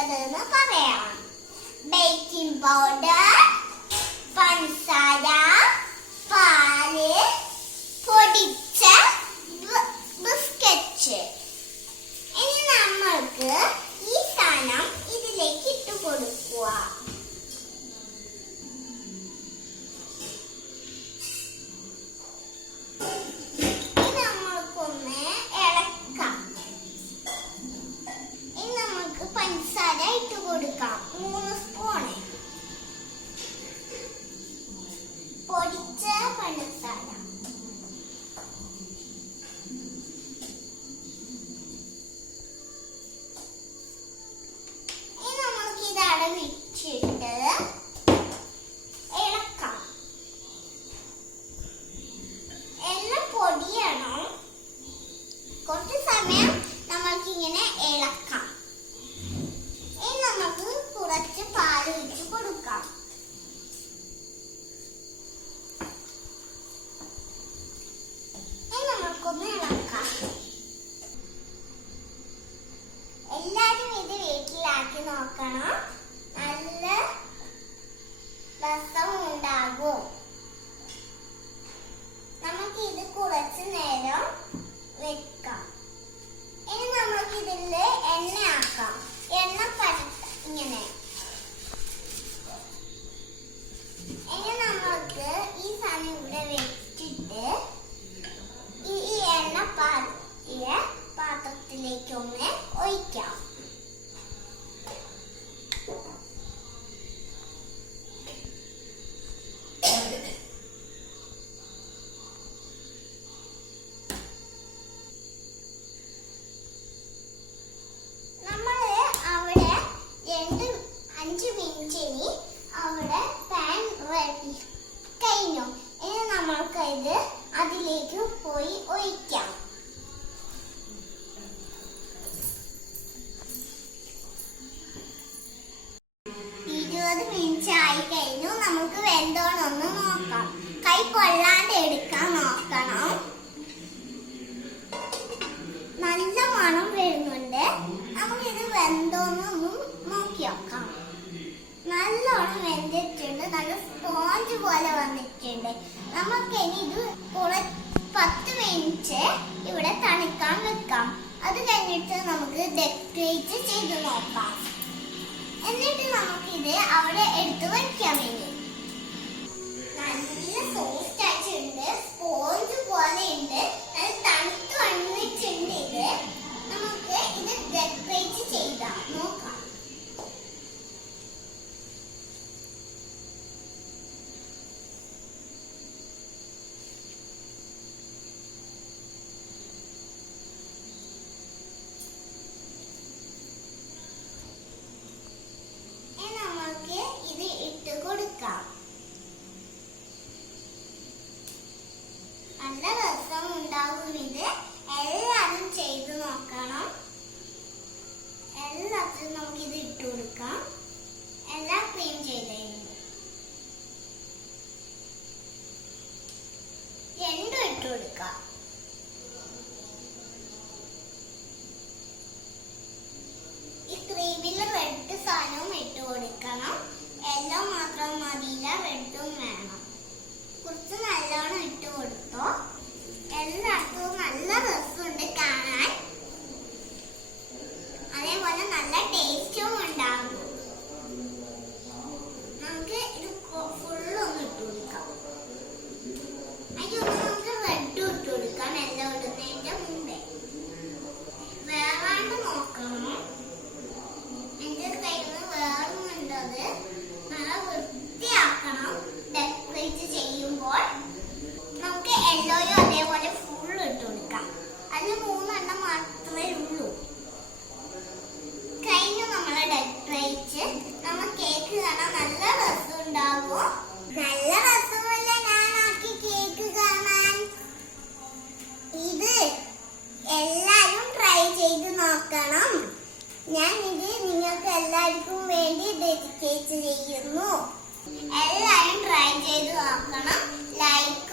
ചേർത്തതെന്ന് പറയാം. Baking powder, പഞ്ചസാര, പാല്, പൊടിച്ച ബിസ്ക്കറ്റ്. ഇനി നമ്മൾക്ക് ഈ സാധനം ഇതിലേക്ക് ഇട്ട് കൊടുക്കുക. പഞ്ചസാര ഇട്ട് കൊടുക്കാം. 3 സ്പൂണ് പൊടിച്ച പഞ്ചസാര. ഇനി നമുക്ക് ഇത് അടവിച്ചിട്ട് ഇളക്കാം. എല്ലാം പൊടിയണം. കുറച്ച് സമയം നമ്മൾക്കിങ്ങനെ ഇളക്കാം. നമുക്ക് കുറച്ച് പാല് ഒഴിച്ച് കൊടുക്കാം. നമുക്കൊന്ന് ഇളക്കാം. എല്ലാരും ഇത് വീട്ടിലാക്കി നോക്കണം. നല്ല രസം ഉണ്ടാകും. നമുക്ക് ഇത് കുറച്ച് നേരം വെക്കാം. ഇനി നമുക്ക് ഇതിൽ എണ്ണ ആക്കാം. എണ്ണ ഇങ്ങനെ. ഇനി നമുക്ക് ഈ സാധനം ഇവിടെ വെച്ചിട്ട് ഈ എണ്ണ പാത്രത്തിലേക്ക് ഒന്ന് ഒഴിക്കാം. അവിടെ പാൻ റെഡി കഴിഞ്ഞു. ഇനി നമ്മൾക്ക് ഇത് അതിലേക്ക് പോയി ഒഴിക്കാം. ആയി കഴിഞ്ഞു. നമുക്ക് വെന്തോന്നൊന്ന് നോക്കാം. കൈ കൊള്ളാണ്ട് എടുക്കാൻ നോക്കണം. നല്ല മണം വരുന്നുണ്ട്. നമുക്കിത് വെന്തോന്നൊന്നും നോക്കി നോക്കാം. നല്ലോണം വെന്തിട്ടുണ്ട്. നല്ല സ്പോഞ്ച് പോലെ വന്നിട്ടുണ്ട്. നമുക്കിനി ഇത് 10 മിനിറ്റ് ഇവിടെ തണുക്കാൻ വെക്കാം. അത് കഴിഞ്ഞിട്ട് നമുക്ക് ഡെക്കറേറ്റ് ചെയ്ത് നോക്കാം. എന്നിട്ട് നമുക്കിത് അവിടെ എടുത്ത് വയ്ക്കാം. ഇനി നല്ല സോഫ്റ്റ് ആയിട്ടുണ്ട്. സ്പോഞ്ച് പോലെ ഉണ്ട്. നല്ല തണുത്ത് വന്നിട്ടുണ്ട്. ഇത് നമുക്ക് ഇത് ഡെക്കറേറ്റ് ചെയ്താൽ നോക്കാം. ഇത് ഇട്ട് കൊടുക്കാം. നല്ല രസം ഉണ്ടാകും. ഇത് എല്ലാവരും ചെയ്ത് നോക്കണം. എല്ലാത്തിനും നമുക്ക് ഇത് ഇട്ട് കൊടുക്കാം. എല്ലാം ക്ലീൻ ചെയ്ത് രണ്ടും ഇട്ട് കൊടുക്കാം. ഈ ക്രീമിൽ റെഡ് സാധനവും ഇട്ട് കൊടുക്കണം. എല്ലാം മാത്രം മതിയില്ല, റെഡും വേണം. കുറച്ച് നല്ലോണം ഇട്ട് കൊടുത്തോ. എല്ലായിടത്തും നല്ല രസമുണ്ട് കാണാൻ. അതേപോലെ നല്ല ടേസ്റ്റും ഉണ്ടാകും. നമുക്ക് ഇത് ഫുള്ളൊന്നും ഇട്ട് കൊടുക്കാം. അതിലൊന്ന് നമുക്ക് റെഡും ഇട്ട് കൊടുക്കാം. എല്ലാം ഇടുന്നതിന്റെ മുമ്പേ വേറാണ്ട് നോക്കണം. എന്റെ കയ്യിൽ നിന്ന് വേറൊന്നുണ്ടത്. നല്ല വൃത്തിയാക്കണം. ഡെക്കറേറ്റ് ചെയ്യുമ്പോൾ നമുക്ക് യെല്ലോയും അതേപോലെ ഫുള്ള് ഇട്ട് കൊടുക്കാം. അതിൽ 3 എണ്ണം മാത്രമേ ഉള്ളൂ. കഴിഞ്ഞു നമ്മളെ ഡെക്കറേറ്റ്. നമ്മൾ കേക്ക് കാണാൻ നല്ല രസം ഉണ്ടാകും. നല്ല രസമല്ല ഞാനാക്കി കേക്ക് കാണാൻ. ഇത് എല്ലാരും ട്രൈ ചെയ്ത് നോക്കണം. ഞാൻ ഇത് നിങ്ങൾക്ക് എല്ലാവർക്കും വേണ്ടി ഡെഡിക്കേറ്റ് ചെയ്യുന്നു. എല്ലാവരും ട്രൈ ചെയ്ത് നോക്കണം. ലൈക്ക്